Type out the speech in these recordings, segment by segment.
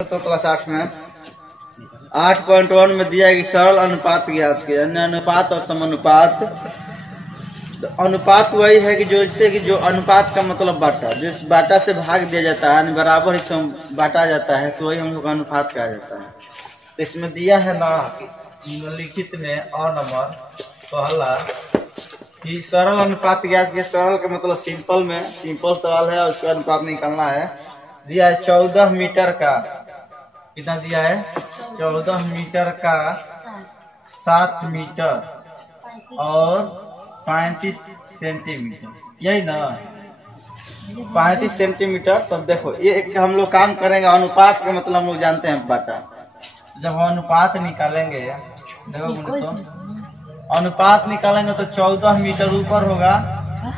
तो क्लास 8 में 8.1 में दिया कि सरल अनुपात ज्ञात कीजिए। अन्य अनुपात और समानुपात। अनुपात वही है कि जो इससे कि जो अनुपात का मतलब बाटा, जिस बाटा से भाग दिया जाता है बराबर हिस्सों में बांटा जाता है तो वही हम लोग का अनुपात कहा जाता है। तो इसमें दिया है ना निम्नलिखित में और नंबर पहला कि सरल अनुपात ज्ञात कीजिए। सरल का मतलब सिंपल में सिंपल सवाल है और उसका अनुपात निकालना है। दिया है 14 मीटर का, कितना दिया है 14 मीटर का 7 मीटर और 35 सेंटीमीटर, यही ना 35 सेंटीमीटर। तब देखो ये एक हम लोग काम करेंगे। अनुपात का मतलब हम लोग जानते हैं बाटा। जब हम अनुपात निकालेंगे, देखो तो अनुपात निकालेंगे तो 14 मीटर ऊपर होगा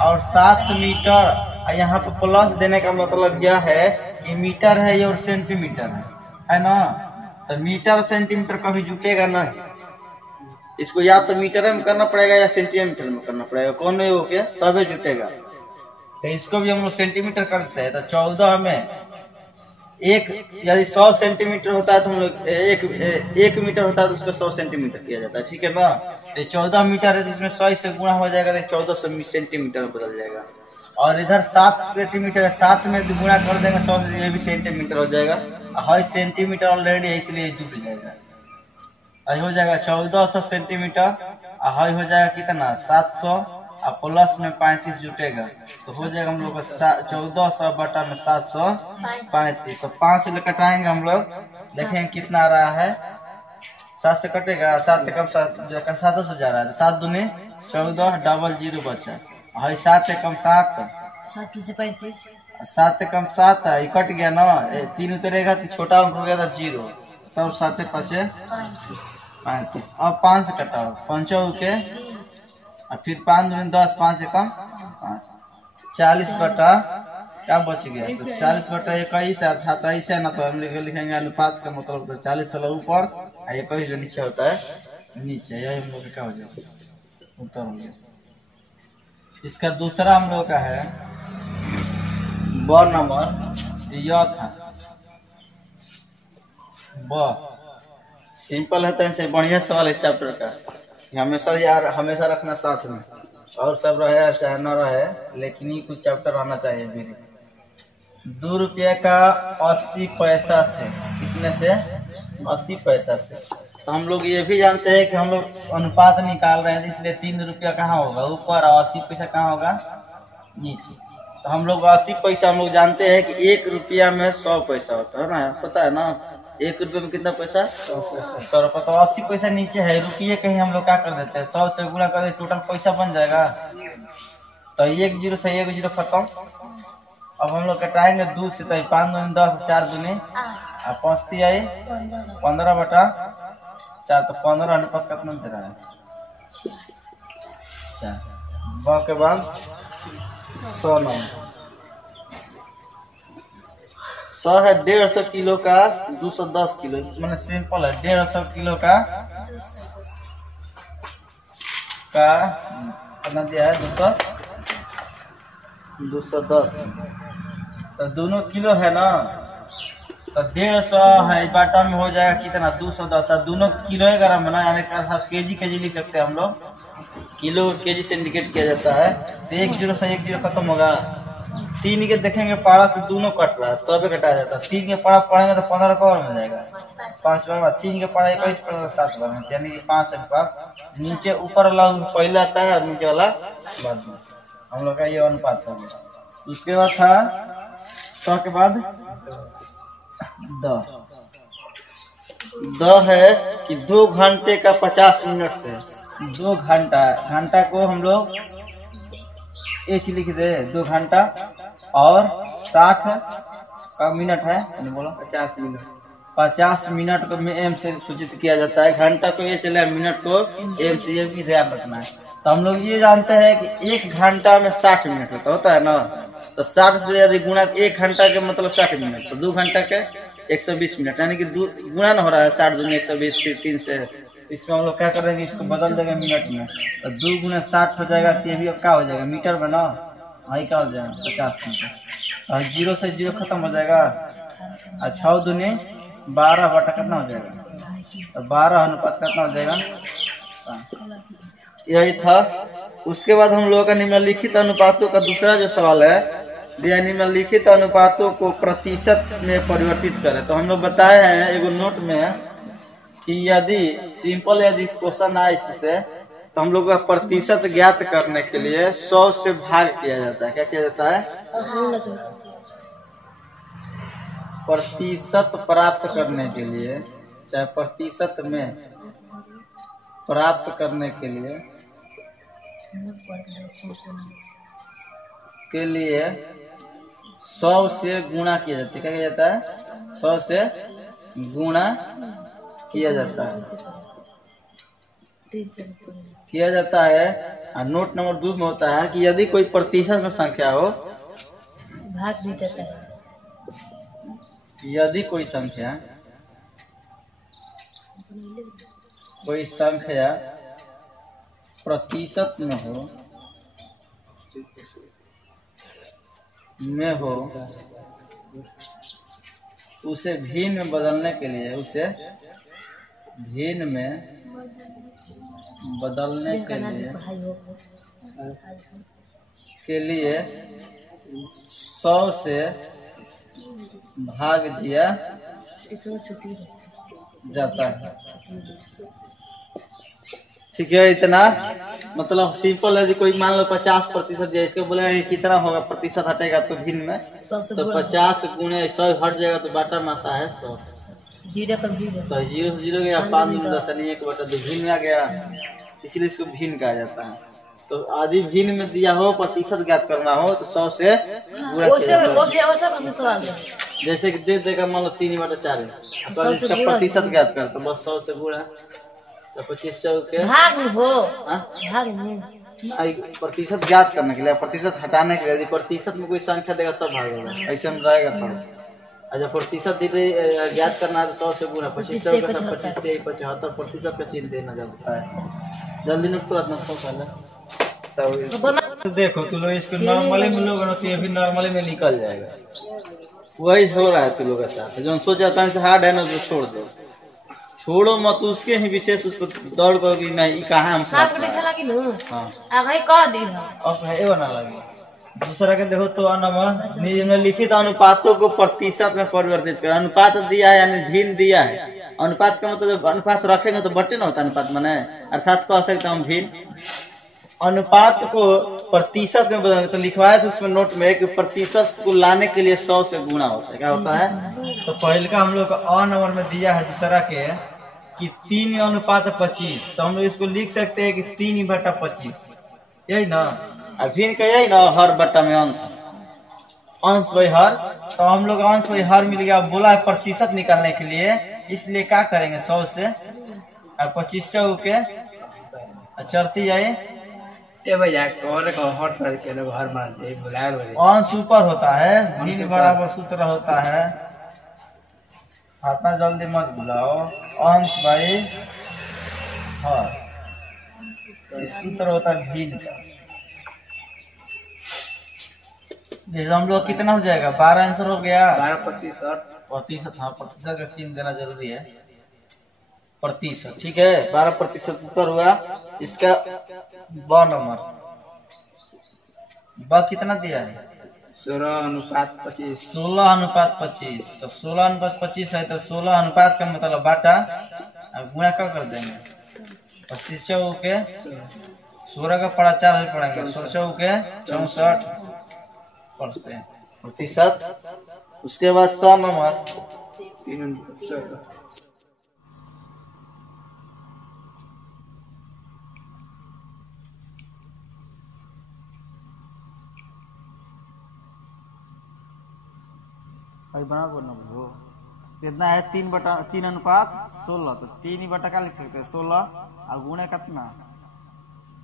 और 7 मीटर, यहाँ पे प्लस देने का मतलब यह है कि मीटर है ये और सेंटीमीटर है ना। तो मीटर सेंटीमीटर कभी जुटेगा नहीं। इसको या तो मीटर में करना पड़ेगा या सेंटीमीटर में करना पड़ेगा, कौन नहीं हो गया तभी जुटेगा। तो इसको भी हम लोग सेंटीमीटर करते हैं। तो 14 में एक यदि 100 सेंटीमीटर होता है तो हम लोग एक मीटर होता है तो उसका 100 सेंटीमीटर किया जाता है, ठीक है ना। तो 14 मीटर है तो इसमें 100 से गुणा हो जाएगा तो 1400 सेंटीमीटर में बदल जाएगा। और इधर 7 सेंटीमीटर है, 7 में गुणा कर देंगे 100 से, ये भी सेंटीमीटर हो जाएगा। हाई सेंटीमीटर ऑलरेडी है इसलिए जुट जाएगा। हाई हो जाएगा 1400 सेंटीमीटर, हाई हो जाएगा कितना 700 और प्लस में 35 जुटेगा तो हो जाएगा हम लोग का 1400 बटा में 735। 5 से कटाएंगे हम लोग, देखेंगे कितना आ रहा है। 7 से कटेगा, 7 से कम 7 से जा रहा है। 7 दूनी 14 डबल 0 बचा। हाई 7 से कम 7 से 35, 7 से कम 7 है, कट गया ना। 3 उतरेगा तो छोटा अंक हो गया था 0, तब 7 से 35। अब 5 से कटाओ 5 के और फिर 5 दूनी 10, 5 से कम 5, 40 बटा क्या बच गया तो 40 बटा 21 है 27 है ना। तो हम लिखेंगे अनुपात का मतलब तो 40 वाला ऊपर और 21 जो नीचे होता है नीचे, यही हम लोग क्या हो जाएगा उत्तर हो गया। इसका दूसरा हम लोग का है ब नंबर, यह था ब सिंपल है। तो बढ़िया सवाल है इस चैप्टर का, हमेशा यार हमेशा रखना साथ में, और सब रहे चाहे न रहे लेकिन ये कुछ चैप्टर रहना चाहिए मेरे। 2 रुपये का 80 पैसा से, कितने से 80 पैसा से। तो हम लोग ये भी जानते हैं कि हम लोग अनुपात निकाल रहे हैं इसलिए 3 रुपया कहाँ होगा ऊपर और 80 पैसा कहाँ होगा नीचे। तो हम लोग 80 पैसा हम लोग जानते हैं कि 1 रुपया में 100 पैसा होता है ना, पता है ना। 1 रुपये में कितना पैसा 100 रुपये। तो 80 पैसा नीचे है, रुपये कहीं हम लोग क्या कर देते हैं 100 से गुणा कर देते, टोटल पैसा बन जाएगा। तो 1 0 से 1 0 खत्म। अब हम लोग कटाएंगे 2 से, तो 5 दूनी 10, 4 दूनी 5 आई 15 बटा 4, तो 15 अनुपात कितना दे रहा है 4। ब के बाद 100 नंबर 100 है 150 किलो का 210 किलो, मैंने सिंपल है 150 किलो का कितना दिया है 210। तो दोनों किलो है ना, तो 150 है बाटा में हो जाएगा कितना 210। दोनों किलो है ग्राम में ना, यानी केजी लिख सकते हैं हम लोग। किलो केजी से इंडिकेट किया जाता है। तो 1 0 से 1 0 खत्म होगा। 3 के देखेंगे पारा से दोनों कट रहा है तब कटाया जाता है। 3 के पारा पढ़ेंगे तो 15 का और मिल जाएगा 5 बार। 3 के पारा 21 पर 7 बार, यानी कि 5 अनुपात नीचे ऊपर वाला पहले आता है और नीचे वाला बाद में। हम लोग का ये अनुपात हो गया। उसके बाद था 100 के बाद द है कि 2 घंटे का 50 मिनट से 2 घंटा को हम लोग एच लिख दे 2 घंटा और 60 का मिनट है, बोलो 50 मिनट को एम से सूचित किया जाता है। घंटा को एच ले, मिनट को एम से, ये भी ध्यान रखना है। तो हम लोग ये जानते हैं कि 1 घंटा में 60 मिनट होता है ना। तो 60 से यदि गुणा 1 घंटा के मतलब 60 मिनट, तो 2 घंटा के 120 मिनट, यानी कि गुणा न हो रहा है 60 दूनी 120 फिर 3 से। इसमें हम लोग क्या करेंगे इसको बदल देंगे मिनट में, तो 2 गुना 60 हो जाएगा। तो ये भी क्या हो जाएगा मीटर में ना, वही क्या हो जाएगा 50 मीटर। और 0 से 0 खत्म हो जाएगा। 6 दूनी 12 बटा कितना हो जाएगा, तो 12 अनुपात कितना हो जाएगा 5। यही था। उसके बाद हम लोगों का निम्नलिखित अनुपातों का दूसरा जो सवाल है, दिया निम्नलिखित अनुपातों को प्रतिशत में परिवर्तित करें। तो हम लोग बताए हैं एगो नोट में कि यदि सिंपल यदि क्वेश्चन आए इससे, तो हम लोग का प्रतिशत ज्ञात करने के लिए 100 से भाग किया जाता है। क्या किया जाता है, प्रतिशत प्राप्त करने के लिए, चाहे प्रतिशत में प्राप्त करने के लिए 100 से गुणा किया जाता है। क्या किया जाता है, 100 से गुणा किया जाता है। और नोट नंबर 2 में होता है कि यदि कोई प्रतिशत में संख्या हो, भाग भी जाता है। यदि कोई संख्या प्रतिशत में हो उसे भिन्न में बदलने के लिए, के लिए 100 से भाग दिया जाता है। ठीक है, इतना मतलब सिंपल है। कोई मान लो 50% दिया, इसको बोलेगा कितना होगा, प्रतिशत हटेगा तो भिन्न में, तो 50 गुणे 100 हट जाएगा तो बाटा में आता है 100। जीरो पर जीरो, तो 0 से 0 गया, 5 दूनी 10 यानी 1/2 भिन्न में आ गया, इसीलिए इसको भिन्न कहा जाता है। तो आदि भिन्न में दिया हो, प्रतिशत ज्ञात करना हो तो 100 से गुणा किया जाता है। जैसे कि दे देगा मान लो 3/4 है, तो इसका प्रतिशत ज्ञात कर, तो बस 100 से गुणा, तो 25 के प्रतिशत ज्ञात करने के लिए, प्रतिशत हटाने के लिए, यदि प्रतिशत में कोई संख्या देगा तब भाग होगा, ऐसे में रहेगा तब। अच्छा, प्रतिशत ज्ञात करना है तो 100 से गुणा, 25 के साथ 25 से 75 प्रतिशत का चिन्ह देना जाता है। जल्दी नोट करा पहले। तो देखो तुम लोग इसको नॉर्मली में लोग अभी नॉर्मली में निकल जाएगा, वही हो रहा है तुम लोग के साथ। जो सोचा था हार्ड है ना, उसको छोड़ दो, छोड़ो मत, उसके ही विशेष उस पर दौड़ करोगी नहीं, कहाँ हम बना लगे दूसरा के। देखो तो निम्नलिखित अनुपातों को प्रतिशत में परिवर्तित कर। अनुपात दिया है यानी भिन्न दिया है। अनुपात का मतलब अनुपात रखेंगे तो बटे ना होता अनुपात माने, अर्थात कह सकते हम भिन्न। अनुपात को प्रतिशत में बदलेंगे तो लिखवाया था उसमें नोट में कि प्रतिशत को लाने के लिए 100 से गुणा होता है। क्या होता है, तो पहले का हम लोग का अ नंबर में दिया है दूसरा के कि 3:25, तो हम लोग इसको लिख सकते हैं कि 3/25, यही ना। भिन्न का यही ना, हर बट्टा में अंश बाई हर, तो हम लोग अंश बाई हर मिल गया। बोला है प्रतिशत निकालने के लिए, इसलिए क्या करेंगे 100 से 25 के चढ़ती जाए अंश ऊपर होता है, भिन्न बराबर सूत्र होता है। अपना जल्दी मत बुलाओ, अंश बाई हर सूत्र होता है भिन्न का। जैसे हम लोग कितना हो जाएगा, 12 आंसर हो गया, 12%। हाँ, प्रतिशत का चिन्ह देना जरूरी है, प्रतिशत। ठीक है, 12% उत्तर हुआ इसका। ब नंबर ब कितना दिया है, 16:25। 16:25, तो 16:25 है, तो 16 अनुपात का मतलब बाटा, गुणा कब कर देंगे, 25 के 16 का पड़ा 4 पड़ेंगे, 16 के 64% प्रतिशत। उसके बाद 100 नंबर 3 बना बोलना वो कितना है, 3/3 तो 3 का लिख सकते हैं 16 और गुणे कितना,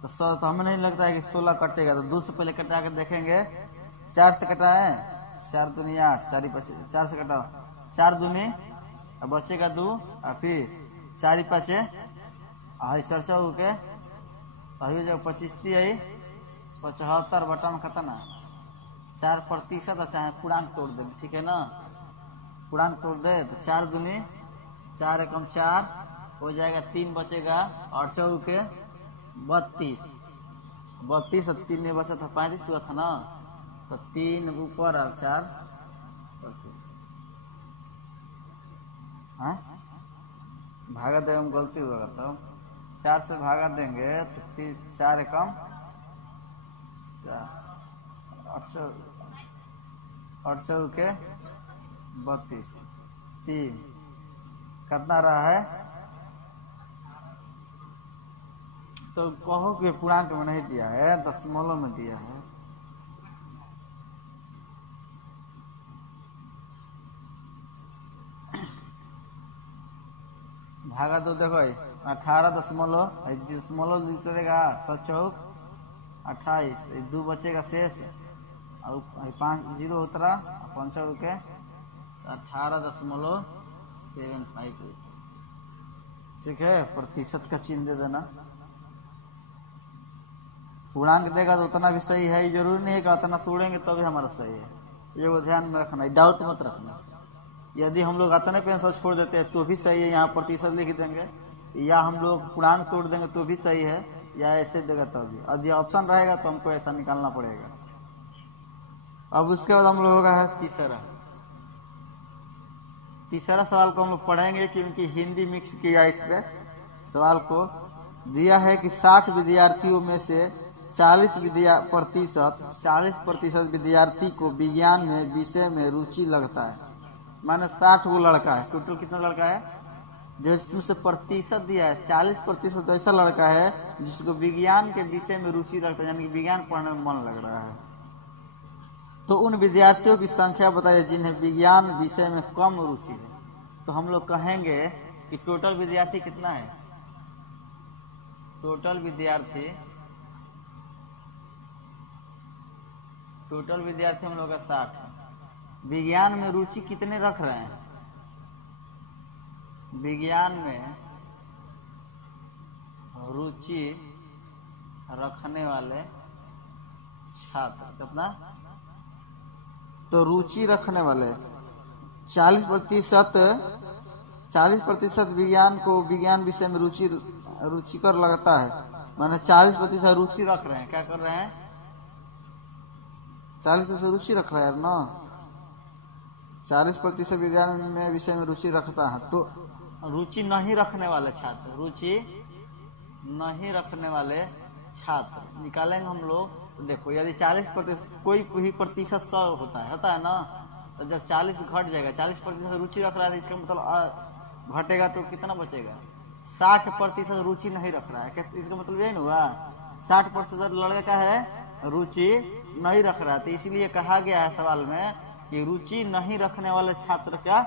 तो 100। तो हमें नहीं लगता है कि 16 कटेगा, तो 2 से पहले कटा कर देखेंगे। 4 से कटा है, 4 दूनी 8, 4 से कटा 4 दूनी, अब बचेगा 2, और फिर 4 5 चर्चा हो के जब 25 आई 75 बटा में कितना 4% और चाहे पूर्णांक तोड़ दे, ठीक है ना, पूर्णांक तोड़ दे तो 4 दूनी 4 एकम 4 हो जाएगा, 3 बचेगा और 4 के 32, 32 और 3 नहीं बचा था 35 हुआ था ना, तो 3 ऊपर और 4 32। हाँ भागा देंगे हम, गलती होगा तो 4 से भागा देंगे तो 4 एकम 4 और 4 के 32, 3 कितना रहा है? तो कहो कि पूर्णांक में नहीं दिया है, दशमलव में दिया है। भागा दो, देखो 18 दशमलव चलेगा 28, 2 बचेगा शेष और 5 जीरो उतरा 5 के 18.75। ठीक है, प्रतिशत का चिन्ह दे देना। पूर्णांक देगा तो उतना भी सही है, जरूरी नहीं है कि उतना तोड़ेंगे तभी हमारा सही है, ये वो ध्यान में रखना, डाउट मत रखना। यदि हम लोग अतने पे आंसर छोड़ देते हैं तो भी सही है, यहाँ प्रतिशत लिख देंगे, या हम लोग पूर्णांक तोड़ देंगे तो भी सही है, या ऐसे देगा तब भी। यदि ऑप्शन रहेगा तो हमको ऐसा निकालना पड़ेगा। अब उसके बाद हम लोगों का है तीसरा सवाल को हम लोग पढ़ेंगे, क्योंकि हिंदी मिक्स किया इसमें। सवाल को दिया है कि 60 विद्यार्थियों में से 40 प्रतिशत विद्यार्थी को विज्ञान में विषय में रुचि लगता है। माने 60 वो लड़का है, टोटल कितना लड़का है, जिसमें से प्रतिशत दिया है 40% ऐसा लड़का है जिसको विज्ञान के विषय में रुचि लगता है, यानी कि विज्ञान पढ़ने में मन लग रहा है। तो उन विद्यार्थियों की संख्या बताइए जिन्हें विज्ञान विषय में कम रुचि है। तो हम लोग कहेंगे कि टोटल विद्यार्थी कितना है, टोटल विद्यार्थी हम लोग का 60 है। विज्ञान में रुचि कितने रख रहे हैं, विज्ञान में रुचि रखने वाले छात्र कितना, तो रुचि रखने वाले 40% विज्ञान को विज्ञान विषय में रुचिकर लगता है। माने 40% रुचि रख रहे हैं, क्या कर रहे हैं, 40% रुचि रख रहा है ना, 40% विज्ञान में विषय में रुचि रखता है। तो रुचि नहीं रखने वाले छात्र, रुचि नहीं रखने वाले छात्र निकालेंगे हम लोग। देखो यदि 40% कोई भी प्रतिशत 100 होता है ना, तो जब 40 घट जाएगा, 40% रुचि रख रहा है, इसका मतलब घटेगा तो कितना बचेगा, 60% रुचि नहीं रख रहा है। इसका मतलब यही ना हुआ, 60% लड़का है रुचि नहीं रख रहा है। तो इसीलिए कहा गया है सवाल में कि रुचि नहीं रखने वाले छात्र का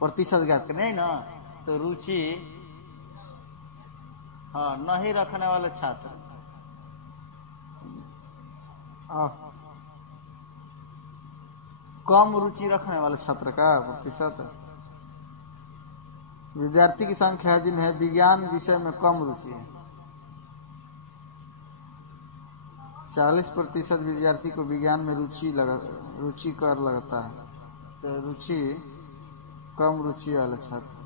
प्रतिशत ज्ञात करना है ना। तो रुचि नहीं रखने वाले छात्र, कम रुचि रखने वाले छात्र का प्रतिशत, विद्यार्थी की संख्या है जिन्हें विज्ञान विषय में कम रुचि है। 40% विद्यार्थी को विज्ञान में रुचिकर लगता है, तो रुचि कम रुचि वाले छात्र,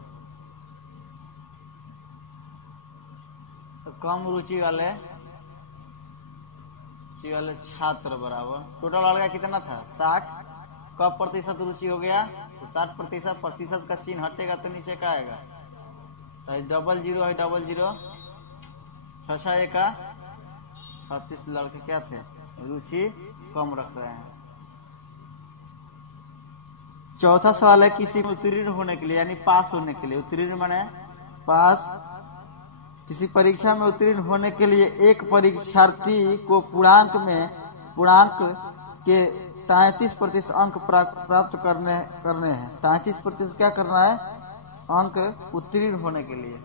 तो कम रुचि वाले छात्र बराबर टोटल लड़का कितना था 60, कब प्रतिशत रुचि हो गया, तो 60%, प्रतिशत का चिन्ह हटेगा तो नीचे का आएगा, तो 00 है 00, 6 का 36 लड़के क्या थे, रुचि कम रख रहे हैं। चौथा सवाल है किसी में उत्तीर्ण होने के लिए, यानी पास होने के लिए, उत्तीर्ण माने पास, किसी परीक्षा में उत्तीर्ण होने के लिए एक परीक्षार्थी को पूर्णांक के 33% अंक प्राप्त करने हैं। 33% क्या करना है, अंक उत्तीर्ण होने के लिए,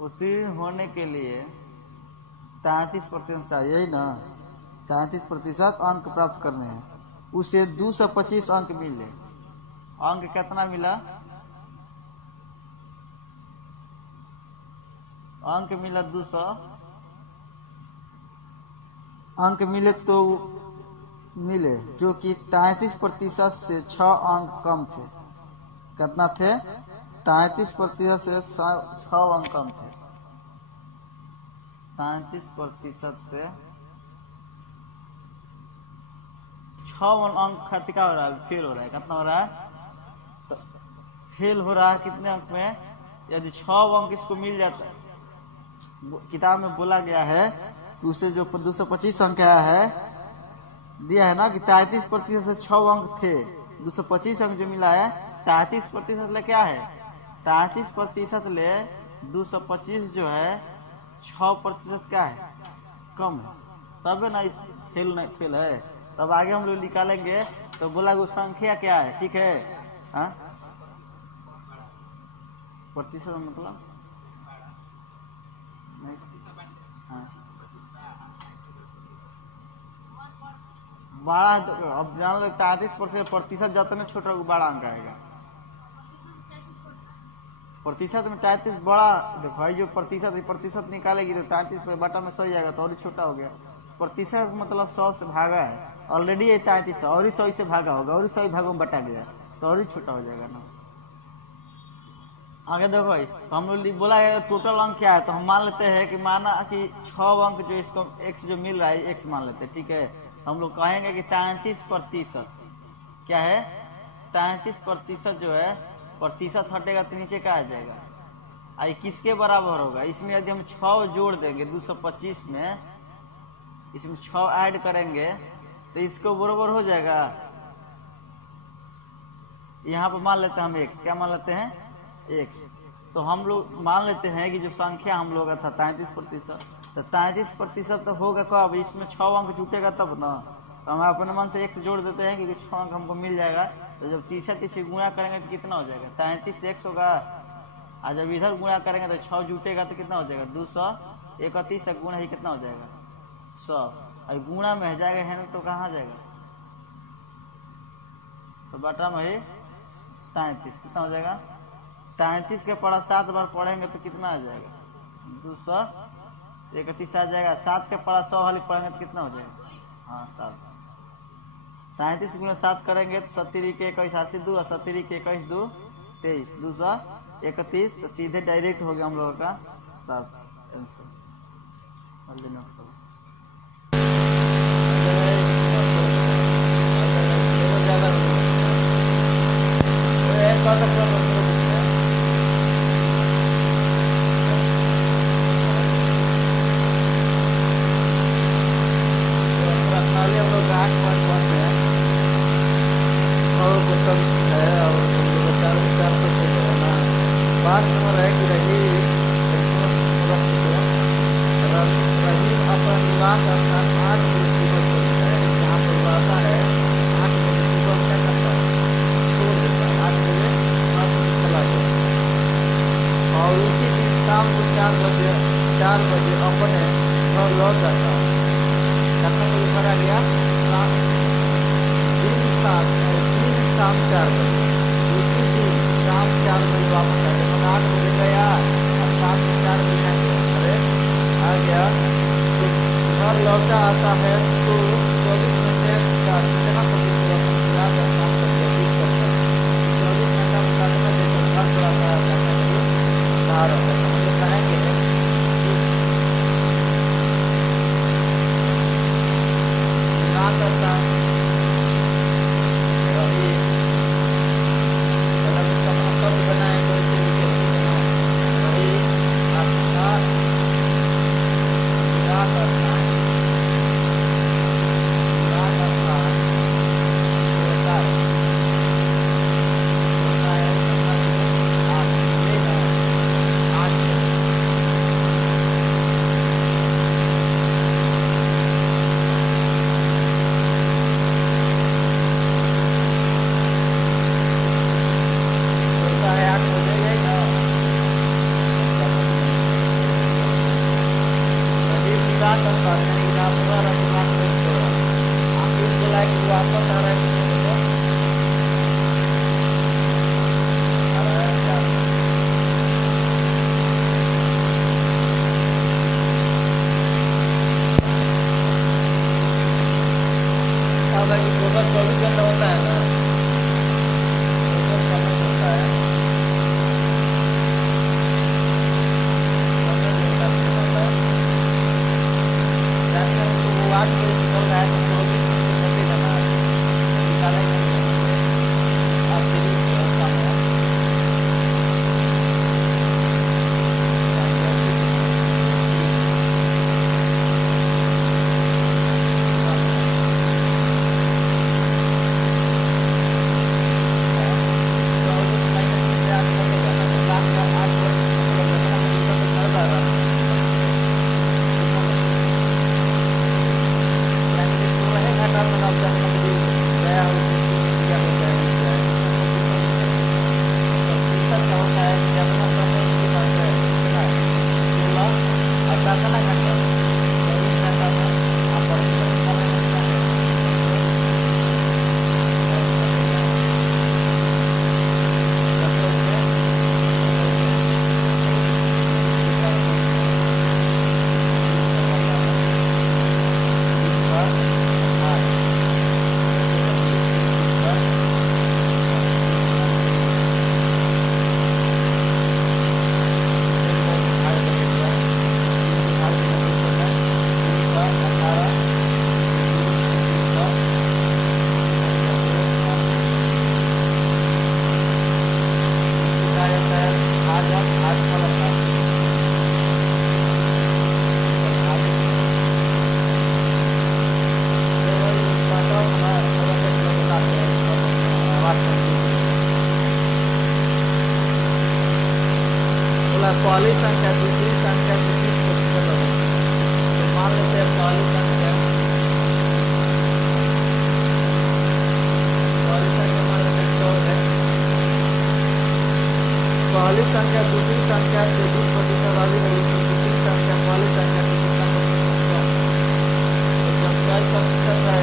उत्तीर्ण होने के लिए 33% चाहिए, यही ना, 33% अंक प्राप्त करने हैं। उसे 225 अंक मिले। अंक कितना मिला, अंक मिला 200 अंक मिले तो मिले जो कि 33% से 6 अंक कम थे। कितना थे? 33% से 6 अंक कम थे। 33% से 6 अंक खातिर क्या हो रहा है? फेल हो रहा है। कितना हो रहा है? तो फेल हो रहा है कितने अंक में? यदि 6 अंक इसको मिल जाता है, किताब में बोला गया है उसे जो 225 अंक आया है, दिया है ना कि 33% से 6 अंक थे, 225 अंक जो मिला है 33% ले क्या है? 33% ले 225 जो है 6% क्या है? कम है, तब ना फेल है। तब आगे हम लोग निकालेंगे तो बोला वो संख्या क्या है, ठीक है? हाँ, प्रतिशत मतलब नहीं। हाँ, बड़ा अब जान लो 33% जाता ना छोटा बड़ा अंक आएगा। प्रतिशत में 33 बड़ा, देखो भाई जो प्रतिशत निकालेगी तो 33 बटा में 100 जाएगा तो और छोटा हो गया। प्रतिशत मतलब 100 से भागा है, ऑलरेडी ये 33 और ही 100 से भागा होगा और ही 100 भागों में बटा गया तो और ही छोटा हो जाएगा ना। आगे देखो भाई, तो हम लोग बोला है टोटल अंक क्या है, तो हम मान लेते हैं कि माना कि 6 अंक जो इसको x जो मिल रहा है x मान लेते हैं, ठीक है? हम लोग कहेंगे कि 33% क्या है? 33% जो है, प्रतिशत हटेगा तो नीचे क्या आ जाएगा? आई किसके बराबर होगा? इसमें यदि हम 6 जोड़ देंगे 225 में, इसमें 6 ऐड करेंगे तो इसको बराबर हो जाएगा। यहाँ पर मान लेते हैं हम x, क्या मान लेते हैं? x। तो हम लोग मान लेते हैं कि जो संख्या हम लोग का था 33%, तो 33% तो होगा कब? इसमें 6 अंक जुटेगा तब ना। तो हम अपने मन से x जोड़ देते हैं क्योंकि 6 अंक हमको मिल जाएगा। तो जब 30 गुणा करेंगे तो कितना हो जाएगा? 33 x होगा, और जब इधर गुणा करेंगे तो 6 जुटेगा तो कितना हो जाएगा? 231 से गुणा ही कितना हो जाएगा? 100। और गुणा में जाएगा है ना तो कहाँ जाएगा? तो बटा में ही 37 कितना हो जाएगा? 33 के पढ़ा 7 बार पढ़ेंगे तो कितना आ जाएगा? 231 आ जाएगा। 7 के पढ़ा 100 वाली पढ़ेंगे तो कितना हो जाएगा? हाँ 7। 33 गुना 7 करेंगे तो 70 के 21 8 से 2 और 70 के 21 2 23 231, तो सीधे डायरेक्ट हो गया हम लोगों का 7 आंसर। बात नंबर है कि रहीम अपना निवास स्थान 8 बजे सुबह छोड़ता है। जहाँ पर रहता है 8 बजे सुबह क्या करता है? छोड़ देता है। 8 बजे चला गया और उसी दिन शाम को 4 बजे अपने घर लौट जाता है। कितना बजे घर आ गया? दिन शाम 4 बजे, उसी दिन शाम 4 बजे वापस आ गया। 8 बजे गया और शाम को 4 बजे आ गया तो घर लौटा आता है तो 24 घंटे का कितना प्रतिशत शाम तक व्यतीत करता है। 24 घंटा में काटना जैसे घर थोड़ा सा करने के लिए बाहर होता है। हम लोग कहेंगे ना करता रही 24 घंटा होता है ना, तो समय होता है, समय जो होता है जाने का तो वो 8 बजे से चल रहा है, तो 24 घंटे जाना निकालेंगे आप डेली काम है। पहली संख्या दूसरी संख्या से 20% अधिक, तो मान लेते हैं पहली संख्या मान लेते हैं 100 है। पहली संख्या दूसरी संख्या से 20% अधिक है, दूसरी संख्या पहली संख्या से कितना प्रतिशत कम, तो जब 10%